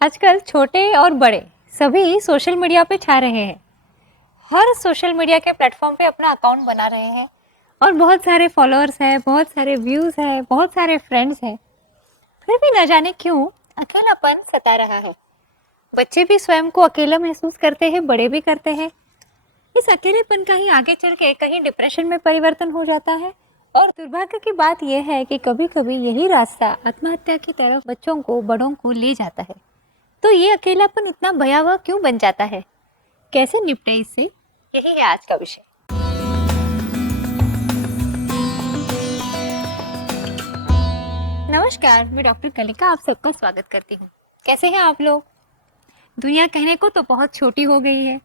आजकल छोटे और बड़े सभी सोशल मीडिया पे छा रहे हैं। हर सोशल मीडिया के प्लेटफॉर्म पे अपना अकाउंट बना रहे हैं और बहुत सारे फॉलोअर्स हैं, बहुत सारे व्यूज़ हैं, बहुत सारे फ्रेंड्स हैं। फिर भी न जाने क्यों अकेलापन सता रहा है। बच्चे भी स्वयं को अकेला महसूस करते हैं, बड़े भी करते हैं। इस अकेलेपन का ही आगे चल के कहीं डिप्रेशन में परिवर्तन हो जाता है। और दुर्भाग्य की बात यह है कि कभी कभी यही रास्ता आत्महत्या की तरफ बच्चों को, बड़ों को ले जाता है। तो ये अकेलापन उतना भयावह क्यों बन जाता है? कैसे निपटे इससे? यही है आज का विषय। नमस्कार, मैं डॉक्टर कलिका आप सबका स्वागत करती हूँ। कैसे हैं आप लोग? दुनिया कहने को तो बहुत छोटी हो गई है।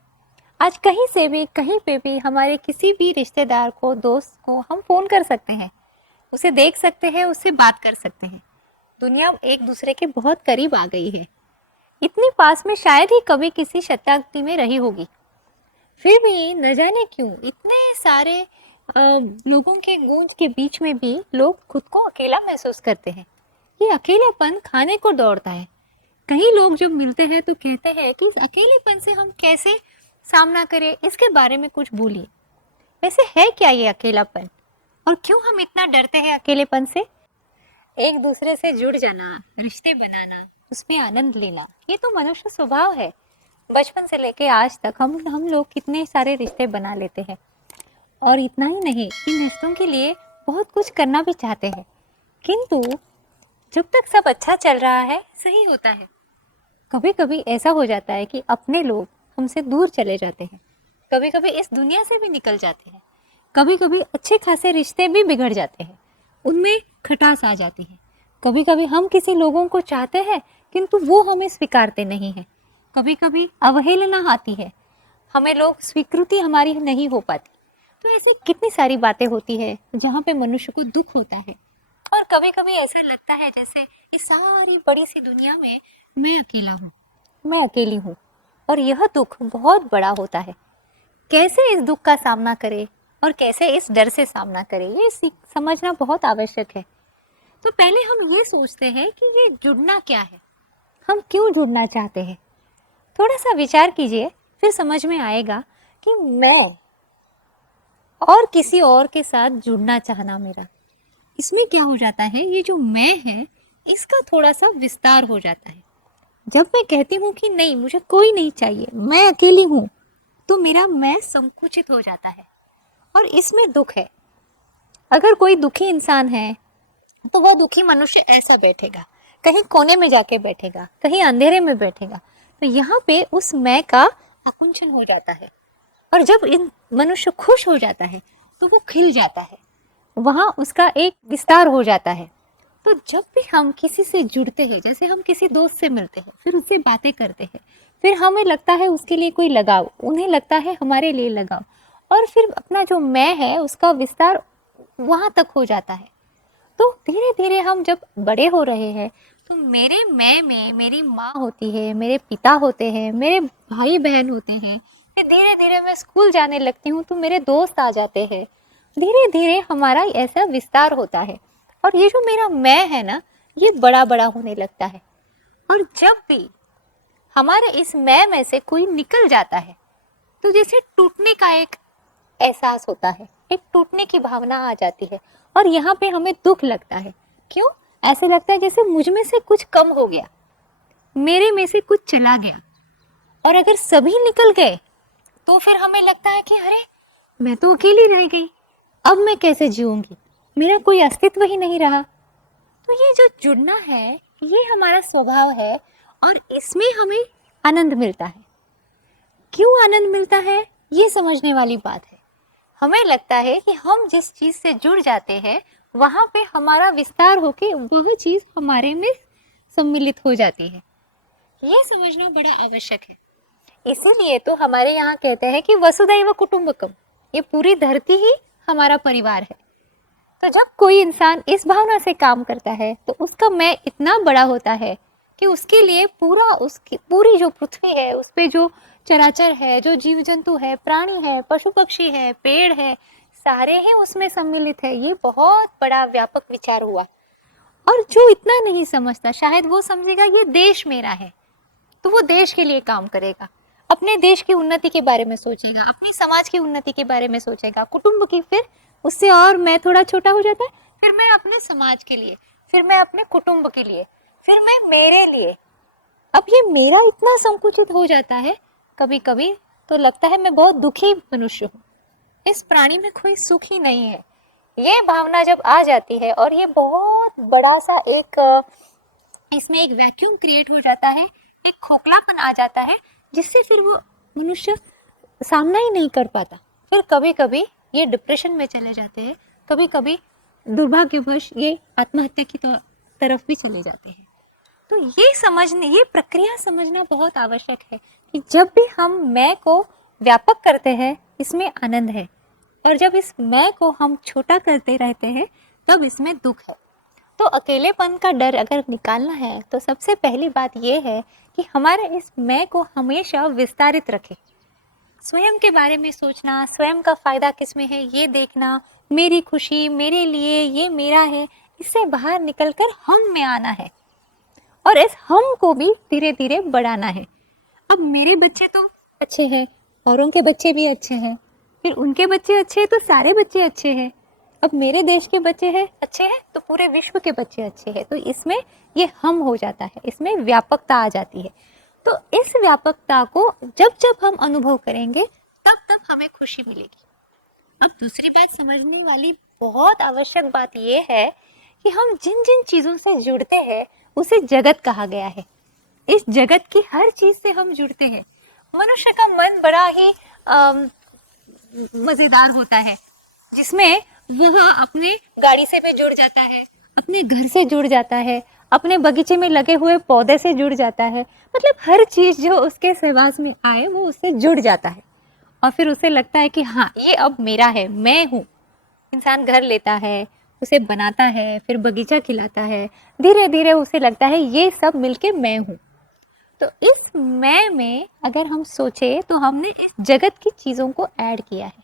आज कहीं से भी, कहीं पे भी हमारे किसी भी रिश्तेदार को, दोस्त को हम फोन कर सकते हैं, उसे देख सकते हैं, उससे बात कर सकते हैं। दुनिया एक दूसरे के बहुत करीब आ गई है। इतनी पास में शायद ही कभी किसी शताब्दी में रही होगी। फिर भी न जाने क्यों इतने सारे लोगों के गूंज के बीच में भी लोग खुद को अकेला महसूस करते हैं। ये अकेलापन खाने को दौड़ता है। कई लोग जब मिलते हैं तो कहते हैं कि इस अकेलेपन से हम कैसे सामना करें, इसके बारे में कुछ बोलिए। वैसे है क्या ये अकेलापन और क्यों हम इतना डरते हैं अकेलेपन से? एक दूसरे से जुड़ जाना, रिश्ते बनाना, उसमें आनंद लेना, ये तो मनुष्य स्वभाव है। बचपन से लेके आज तक हम लोग कितने सारे रिश्ते बना लेते हैं। और इतना ही नहीं, इन रिश्तों के लिए बहुत कुछ करना भी चाहते हैं, किंतु जब तक सब अच्छा चल रहा है, सही होता है। कभी कभी ऐसा हो जाता है कि अपने लोग हमसे दूर चले जाते हैं, कभी कभी इस दुनिया से भी निकल जाते हैं, कभी कभी अच्छे खासे रिश्ते भी बिगड़ जाते हैं, उनमें खटास आ जाती है। कभी कभी हम किसी लोगों को चाहते हैं किंतु वो हमें स्वीकारते नहीं हैं। कभी कभी अवहेलना आती है, हमें लोग, स्वीकृति हमारी नहीं हो पाती। तो ऐसी कितनी सारी बातें होती है जहाँ पे मनुष्य को दुख होता है। और कभी कभी ऐसा लगता है जैसे इस सारी बड़ी सी दुनिया में मैं अकेला हूँ, मैं अकेली हूँ। और यह दुख बहुत बड़ा होता है। कैसे इस दुख का सामना करें और कैसे इस डर से सामना करें, ये समझना बहुत आवश्यक है। तो पहले हम ये सोचते हैं कि ये जुड़ना क्या है, हम क्यों जुड़ना चाहते हैं। थोड़ा सा विचार कीजिए, फिर समझ में आएगा कि मैं और किसी और के साथ जुड़ना चाहना मेरा, इसमें क्या हो जाता है, ये जो मैं है इसका थोड़ा सा विस्तार हो जाता है। जब मैं कहती हूँ कि नहीं, मुझे कोई नहीं चाहिए, मैं अकेली हूँ, तो मेरा मैं संकुचित हो जाता है और इसमें दुख है। अगर कोई दुखी इंसान है तो वह दुखी मनुष्य ऐसा बैठेगा, कहीं कोने में जाके बैठेगा, कहीं अंधेरे में बैठेगा। तो यहाँ पे उस मैं का आकुंचन हो जाता है। और जब इन मनुष्य खुश हो जाता है तो वो खिल जाता है, वहाँ उसका एक विस्तार हो जाता है। तो जब भी हम किसी से जुड़ते हैं, जैसे हम किसी दोस्त से मिलते हैं, फिर उससे बातें करते हैं, फिर हमें लगता है उसके लिए कोई लगाव, उन्हें लगता है हमारे लिए लगाव, और फिर अपना जो मैं है उसका विस्तार वहाँ तक हो जाता है। तो धीरे धीरे हम जब बड़े हो रहे हैं तो मेरे मैं में मेरी माँ होती है, मेरे पिता होते हैं, मेरे भाई बहन होते हैं। फिर धीरे धीरे मैं स्कूल जाने लगती हूँ तो मेरे दोस्त आ जाते हैं। धीरे धीरे हमारा ऐसा विस्तार होता है और ये जो मेरा मैं है ना, ये बड़ा बड़ा होने लगता है। और जब भी हमारे इस मैं में से कोई निकल जाता है तो जैसे टूटने का एक एहसास होता है, एक टूटने की भावना आ जाती है और यहाँ पे हमें दुख लगता है। क्यों? ऐसे लगता है जैसे मुझ में से कुछ कम हो गया, मेरे में से कुछ चला गया। और अगर सभी निकल गए तो फिर हमें लगता है कि अरे, मैं तो अकेली रह गई, अब मैं कैसे जीऊंगी, मेरा कोई अस्तित्व ही नहीं रहा। तो ये जो जुड़ना है, ये हमारा स्वभाव है और इसमें हमें आनंद मिलता है। क्यों आनंद मिलता है, ये समझने वाली बात है। हमें लगता है कि हम जिस चीज से जुड़ जाते हैं वहां पे हमारा विस्तार होके वह चीज हमारे में सम्मिलित हो जाती है। ये समझना बड़ा आवश्यक है। इसीलिए तो हमारे यहाँ कहते हैं कि वसुधैव कुटुंबकम, ये पूरी धरती ही हमारा परिवार है। तो जब कोई इंसान इस भावना से काम करता है तो उसका मैं इतना बड़ा होता है कि उसके लिए पूरा, उसकी पूरी जो पृथ्वी है, उस पे जो चराचर है, जो जीव जंतु है, प्राणी है, पशु पक्षी है, पेड़ है, सारे ही उसमें सम्मिलित है। ये बहुत बड़ा व्यापक विचार हुआ। और जो इतना नहीं समझता, शायद वो समझेगा ये देश मेरा है, तो वो देश के लिए काम करेगा, अपने देश की उन्नति के बारे में सोचेगा, अपने समाज की उन्नति के बारे में सोचेगा, कुटुंब की, फिर उससे और मैं थोड़ा छोटा हो जाता है, फिर मैं अपने समाज के लिए, फिर मैं अपने कुटुंब के लिए, फिर मैं मेरे लिए। अब ये मेरा इतना संकुचित हो जाता है कभी कभी, तो लगता है मैं बहुत दुखी मनुष्य हूँ, इस प्राणी में कोई सुख ही नहीं है। ये भावना जब आ जाती है और ये बहुत बड़ा सा इसमें एक वैक्यूम क्रिएट हो जाता है, एक खोखलापन आ जाता है, जिससे फिर वो मनुष्य सामना ही नहीं कर पाता। फिर कभी कभी ये डिप्रेशन में चले जाते हैं, कभी कभी दुर्भाग्यवश ये आत्महत्या की तरफ भी चले जाते हैं। तो ये प्रक्रिया समझना बहुत आवश्यक है कि जब भी हम मैं को व्यापक करते हैं, इसमें आनंद है, और जब इस मैं को हम छोटा करते रहते हैं तब इसमें दुख है। तो अकेलेपन का डर अगर निकालना है तो सबसे पहली बात यह है कि हमारे इस मैं को हमेशा विस्तारित रखें। स्वयं के बारे में सोचना, स्वयं का फायदा किसमें है ये देखना, मेरी खुशी मेरे लिए, ये मेरा है, इससे बाहर निकलकर हम में आना है और इस हम को भी धीरे धीरे बढ़ाना है। अब मेरे बच्चे तो अच्छे हैं, औरों के बच्चे भी अच्छे हैं, फिर उनके बच्चे अच्छे हैं तो सारे बच्चे अच्छे हैं, अब मेरे देश के बच्चे हैं अच्छे हैं तो पूरे विश्व के बच्चे अच्छे हैं। तो इसमें ये हम हो जाता है, इसमें व्यापकता आ जाती है। तो इस व्यापकता को जब जब हम अनुभव करेंगे तब तब हमें खुशी मिलेगी। अब दूसरी बात समझने वाली बहुत आवश्यक बात यह है कि हम जिन जिन चीज़ों से जुड़ते हैं उसे जगत कहा गया है। इस जगत की हर चीज़ से हम जुड़ते हैं। मनुष्य का मन बड़ा ही मज़ेदार होता है, जिसमें वह अपने गाड़ी से भी जुड़ जाता है, अपने घर से जुड़ जाता है, अपने बगीचे में लगे हुए पौधे से जुड़ जाता है। मतलब हर चीज़ जो उसके सहवास में आए वो उससे जुड़ जाता है और फिर उसे लगता है कि हाँ ये अब मेरा है, मैं हूँ। इंसान घर लेता है, उसे बनाता है, फिर बगीचा खिलाता है, धीरे धीरे उसे लगता है ये सब मिलके मैं हूँ। तो इस मैं में अगर हम सोचे तो हमने इस जगत की चीज़ों को ऐड किया है।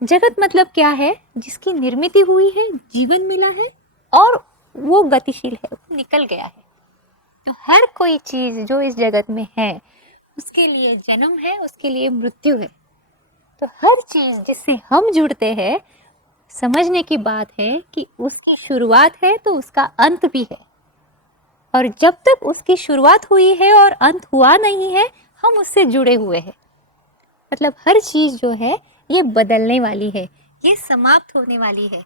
जगत मतलब क्या है? जिसकी निर्मित हुई है, जीवन मिला है और वो गतिशील है, वो निकल गया है। तो हर कोई चीज़ जो इस जगत में है उसके लिए जन्म है, उसके लिए मृत्यु है। तो हर चीज़ जिससे हम जुड़ते हैं, समझने की बात है कि उसकी शुरुआत है तो उसका अंत भी है, और जब तक उसकी शुरुआत हुई है और अंत हुआ नहीं है हम उससे जुड़े हुए हैं। मतलब हर चीज़ जो है ये बदलने वाली है, ये समाप्त होने वाली है,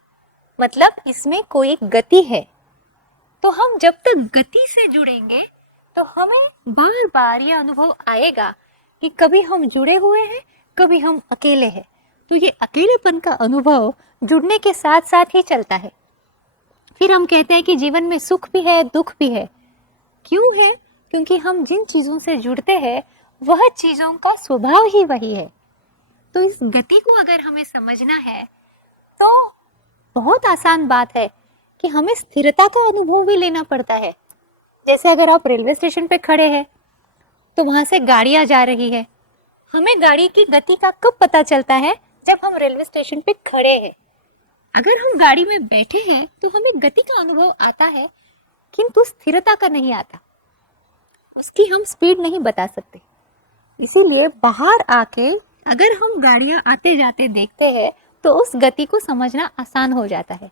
मतलब इसमें कोई गति है। तो हम जब तक गति से जुड़ेंगे तो हमें बार बार ये अनुभव आएगा कि कभी हम जुड़े हुए हैं, कभी हम अकेले हैं। तो ये अकेलेपन का अनुभव जुड़ने के साथ साथ ही चलता है। फिर हम कहते हैं कि जीवन में सुख भी है, दुख भी है। क्यों है? क्योंकि हम जिन चीज़ों से जुड़ते हैं वह चीज़ों का स्वभाव ही वही है। तो इस गति को अगर हमें समझना है तो बहुत आसान बात है कि हमें स्थिरता का अनुभव भी लेना पड़ता है। जैसे अगर आप रेलवे स्टेशन पे खड़े हैं तो वहाँ से गाड़ियाँ जा रही है, हमें गाड़ी की गति का कब पता चलता है? जब हम रेलवे स्टेशन पे खड़े हैं। अगर हम गाड़ी में बैठे हैं तो हमें गति का अनुभव आता है, किंतु स्थिरता का नहीं आता, उसकी हम स्पीड नहीं बता सकते। इसीलिए बाहर आके अगर हम गाड़ियाँ आते जाते देखते हैं तो उस गति को समझना आसान हो जाता है।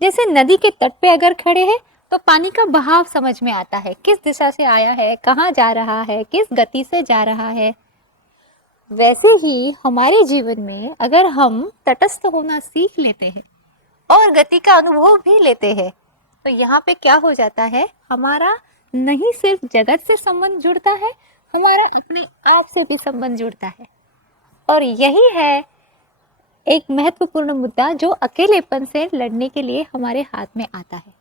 जैसे नदी के तट पे अगर खड़े हैं तो पानी का बहाव समझ में आता है, किस दिशा से आया है, कहाँ जा रहा है, किस गति से जा रहा है। वैसे ही हमारे जीवन में अगर हम तटस्थ होना सीख लेते हैं और गति का अनुभव भी लेते हैं तो यहाँ पे क्या हो जाता है, हमारा नहीं सिर्फ जगत से संबंध जुड़ता है, हमारा अपने आप से भी संबंध जुड़ता है। और यही है एक महत्वपूर्ण मुद्दा जो अकेलेपन से लड़ने के लिए हमारे हाथ में आता है।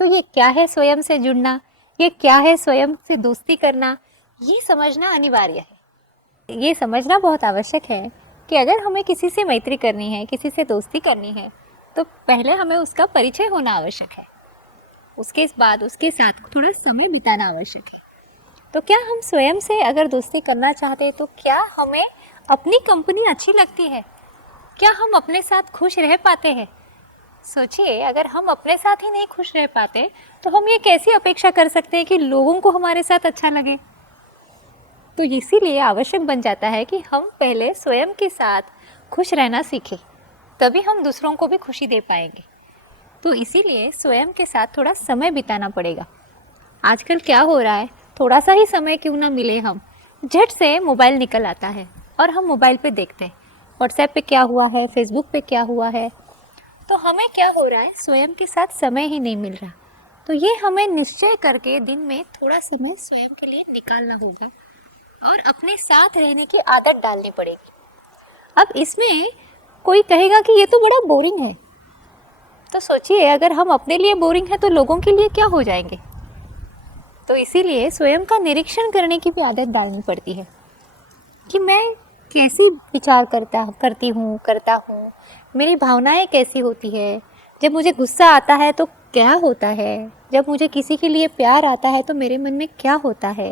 तो ये क्या है स्वयं से जुड़ना, ये क्या है स्वयं से दोस्ती करना, ये समझना अनिवार्य है। ये समझना बहुत आवश्यक है कि अगर हमें किसी से मैत्री करनी है, किसी से दोस्ती करनी है, तो पहले हमें उसका परिचय होना आवश्यक है। उसके बाद उसके साथ थोड़ा समय बिताना आवश्यक है। तो क्या हम स्वयं से अगर दोस्ती करना चाहते हैं तो क्या हमें अपनी कंपनी अच्छी लगती है? क्या हम अपने साथ खुश रह पाते हैं? सोचिए, अगर हम अपने साथ ही नहीं खुश रह पाते तो हम ये कैसी अपेक्षा कर सकते हैं कि लोगों को हमारे साथ अच्छा लगे। तो इसीलिए आवश्यक बन जाता है कि हम पहले स्वयं के साथ खुश रहना सीखें, तभी हम दूसरों को भी खुशी दे पाएंगे। तो इसीलिए स्वयं के साथ थोड़ा समय बिताना पड़ेगा। आजकल क्या हो रहा है, थोड़ा सा ही समय क्यों ना मिले, हम झट से मोबाइल निकल आता है और हम मोबाइल पे देखते हैं व्हाट्सएप पे क्या हुआ है, फेसबुक पे क्या हुआ है। तो हमें क्या हो रहा है, स्वयं के साथ समय ही नहीं मिल रहा। तो ये हमें निश्चय करके दिन में थोड़ा समय स्वयं के लिए निकालना होगा और अपने साथ रहने की आदत डालनी पड़ेगी। अब इसमें कोई कहेगा कि ये तो बड़ा बोरिंग है, तो सोचिए अगर हम अपने लिए बोरिंग है तो लोगों के लिए क्या हो जाएंगे। तो इसीलिए स्वयं का निरीक्षण करने की भी आदत डालनी पड़ती है कि मैं कैसी विचार करती हूँ, करता हूँ, मेरी भावनाएं कैसी होती है। जब मुझे गुस्सा आता है तो क्या होता है, जब मुझे किसी के लिए प्यार आता है तो मेरे मन में क्या होता है।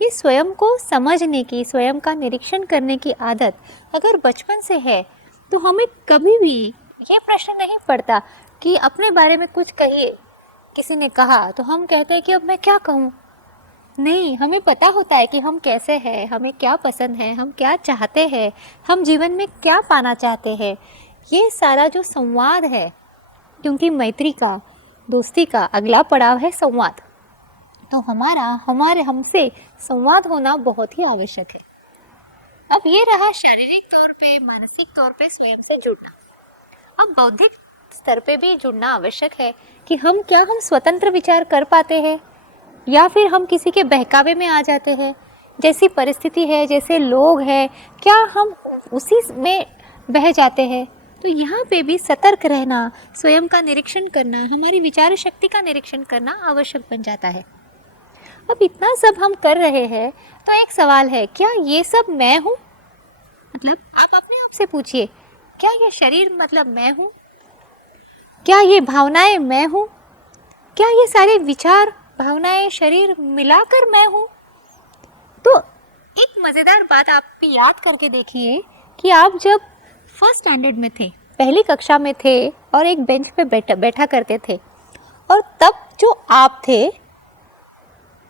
ये स्वयं को समझने की, स्वयं का निरीक्षण करने की आदत अगर बचपन से है तो हमें कभी भी ये प्रश्न नहीं पड़ता कि अपने बारे में कुछ कहिए, किसी ने कहा तो हम कहते हैं कि अब मैं क्या कहूँ। नहीं, हमें पता होता है कि हम कैसे हैं, हमें क्या पसंद है, हम क्या चाहते हैं, हम जीवन में क्या पाना चाहते हैं। ये सारा जो संवाद है, क्योंकि मैत्री का, दोस्ती का अगला पड़ाव है संवाद, तो हमारे हमसे संवाद होना बहुत ही आवश्यक है। अब ये रहा शारीरिक तौर पे, मानसिक तौर पे स्वयं से जुड़ना। अब बौद्धिक स्तर पे भी जुड़ना आवश्यक है कि हम स्वतंत्र विचार कर पाते हैं या फिर हम किसी के बहकावे में आ जाते हैं। जैसी परिस्थिति है, जैसे लोग हैं, क्या हम उसी में बह जाते हैं। तो यहाँ पे भी सतर्क रहना, स्वयं का निरीक्षण करना, हमारी विचार शक्ति का निरीक्षण करना आवश्यक बन जाता है। अब इतना सब हम कर रहे हैं तो एक सवाल है, क्या ये सब मैं हूँ? मतलब आप अपने आप से पूछिए, क्या ये शरीर मतलब मैं हूँ? क्या ये भावनाएं मैं हूँ? क्या ये सारे विचार, भावनाएं, शरीर मिलाकर मैं हूँ? तो एक मज़ेदार बात आप भी याद करके देखिए कि आप जब फर्स्ट स्टैंडर्ड में थे, पहली कक्षा में थे और एक बेंच पे बैठा करते थे, और तब जो आप थे,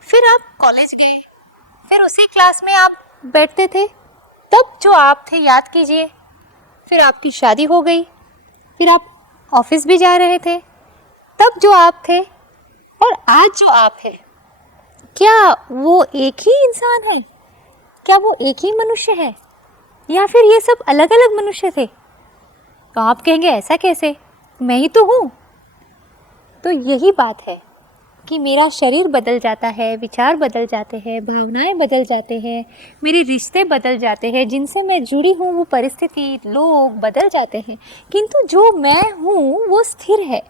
फिर आप कॉलेज गए, फिर उसी क्लास में आप बैठते थे, तब जो आप थे याद कीजिए, फिर आपकी शादी हो गई, फिर आप ऑफिस भी जा रहे थे, तब जो आप थे और आज जो आप है, क्या वो एक ही इंसान है? क्या वो एक ही मनुष्य है या फिर ये सब अलग अलग मनुष्य थे? तो आप कहेंगे ऐसा कैसे, मैं ही तो हूँ। तो यही बात है कि मेरा शरीर बदल जाता है, विचार बदल जाते हैं, भावनाएं बदल जाते हैं, मेरे रिश्ते बदल जाते हैं, जिनसे मैं जुड़ी हूँ वो परिस्थिति, लोग बदल जाते हैं, किंतु जो मैं हूँ वो स्थिर है।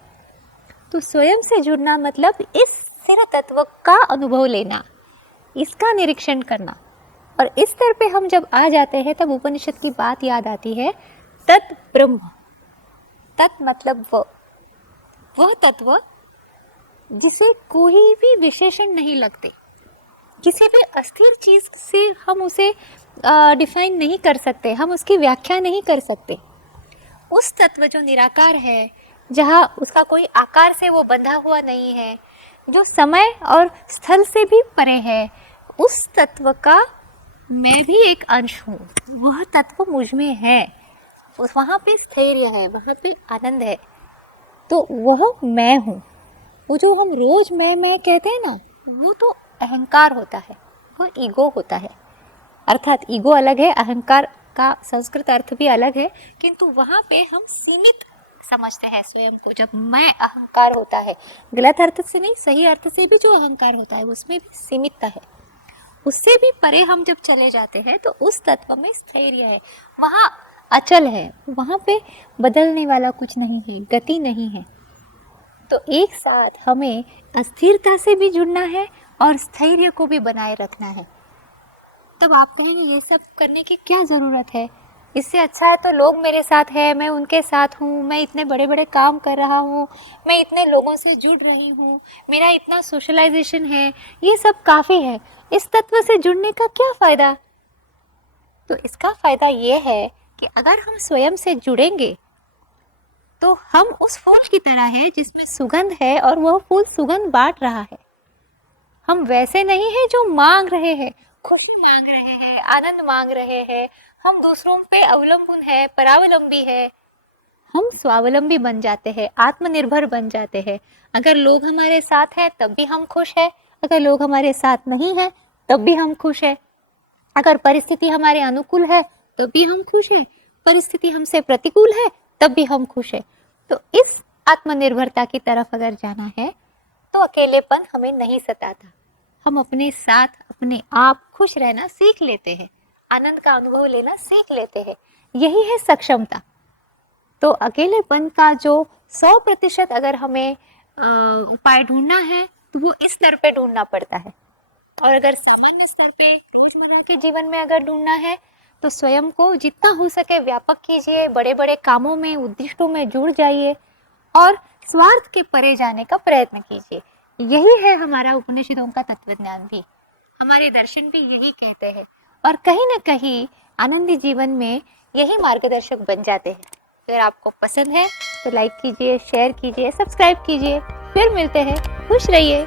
तो स्वयं से जुड़ना मतलब इस स्थिर तत्व का अनुभव लेना, इसका निरीक्षण करना। और इस स्तर पे हम जब आ जाते हैं तब उपनिषद की बात याद आती है, तत् ब्रह्म। तत् मतलब वह तत्व जिसे कोई भी विशेषण नहीं लगते, किसी भी अस्थिर चीज से हम उसे डिफाइन नहीं कर सकते, हम उसकी व्याख्या नहीं कर सकते। उस तत्व जो निराकार है, जहाँ उसका कोई आकार से वो बंधा हुआ नहीं है, जो समय और स्थल से भी परे है, उस तत्व का मैं भी एक अंश हूँ। वह तत्व मुझ में है, वहाँ पे स्थैर्य है, वहाँ पे आनंद है, तो वह मैं हूँ। वो जो हम रोज मैं कहते हैं ना, वो तो अहंकार होता है, वो ईगो होता है। अर्थात ईगो अलग है, अहंकार का संस्कृत अर्थ भी अलग है, किंतु वहाँ पे हम सीमित समझते हैं स्वयं को। जब मैं अहंकार होता है, गलत अर्थ से नहीं, सही अर्थ से भी जो अहंकार होता है उसमें भी सीमितता है। उससे भी परे हम जब चले जाते हैं तो उस तत्व में स्थैर्य है, वहाँ अचल है, वहाँ पे बदलने वाला कुछ नहीं है, गति नहीं है। तो एक साथ हमें अस्थिरता से भी जुड़ना है और स्थैर्य को भी बनाए रखना है। तब आप कहेंगे ये सब करने की क्या ज़रूरत है, इससे अच्छा है तो लोग मेरे साथ हैं, मैं उनके साथ हूँ, मैं इतने बड़े बड़े काम कर रहा हूँ, मैं इतने लोगों से जुड़ रही हूँ, मेरा इतना सोशलाइजेशन है, ये सब काफ़ी है, इस तत्व से जुड़ने का क्या फ़ायदा? तो इसका फ़ायदा ये है कि अगर हम स्वयं से जुड़ेंगे तो हम उस फूल की तरह है जिसमें सुगंध है और वह फूल सुगंध बांट रहा है। हम वैसे नहीं हैं जो मांग रहे हैं, खुशी मांग रहे हैं, आनंद मांग रहे हैं। हम दूसरों पे अवलंबन है, परावलंबी है। हम स्वावलंबी बन जाते हैं, आत्मनिर्भर बन जाते हैं। अगर लोग हमारे साथ हैं तब भी हम खुश हैं, अगर लोग हमारे साथ नहीं हैं तब भी हम खुश हैं। अगर परिस्थिति हमारे अनुकूल है तब भी हम खुश हैं, परिस्थिति हमसे प्रतिकूल है तब भी हम खुश हैं। तो इस आत्मनिर्भरता की तरफ अगर जाना है तो अकेलेपन हमें नहीं सताता। हम अपने साथ अपने आप खुश रहना सीख लेते हैं, आनंद का अनुभव लेना सीख लेते हैं। यही है सक्षमता। तो अकेलेपन का जो 100% अगर हमें उपाय ढूंढना है तो वो इस स्तर पे ढूंढना पड़ता है। और अगर सामान्य स्तर पे रोजमर्रा के जीवन में अगर ढूंढना है तो स्वयं को जितना हो सके व्यापक कीजिए, बड़े बड़े कामों में, उद्दिष्टों में जुड़ जाइए और स्वार्थ के परे जाने का प्रयत्न कीजिए। यही है हमारा उपनिषदों का तत्वज्ञान भी, हमारे दर्शन भी यही कहते हैं। और कहीं ना कहीं आनंदी जीवन में यही मार्गदर्शक बन जाते हैं। अगर आपको पसंद है तो लाइक कीजिए, शेयर कीजिए, सब्सक्राइब कीजिए। फिर मिलते हैं, खुश रहिए।